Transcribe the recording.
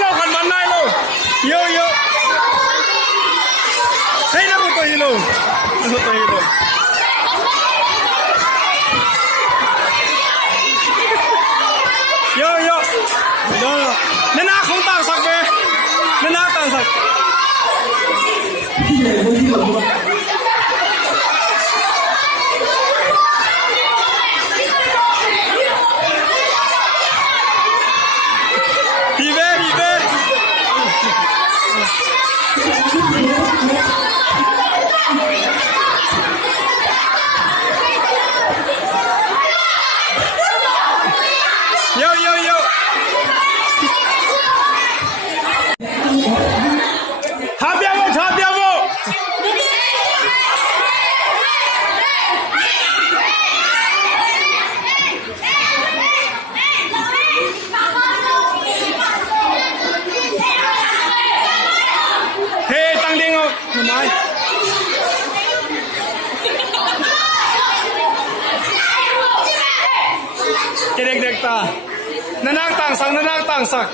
lo kan manai lo. Yo yo. Hey na ko to hilo. Ano to hilo? Yo yo. Yo. Nana không tang sak be. Nana tang sak. Yo yo yo. Habiamo. Hey, tang dingo. Namai. Kirek ta. Nanang tang sak.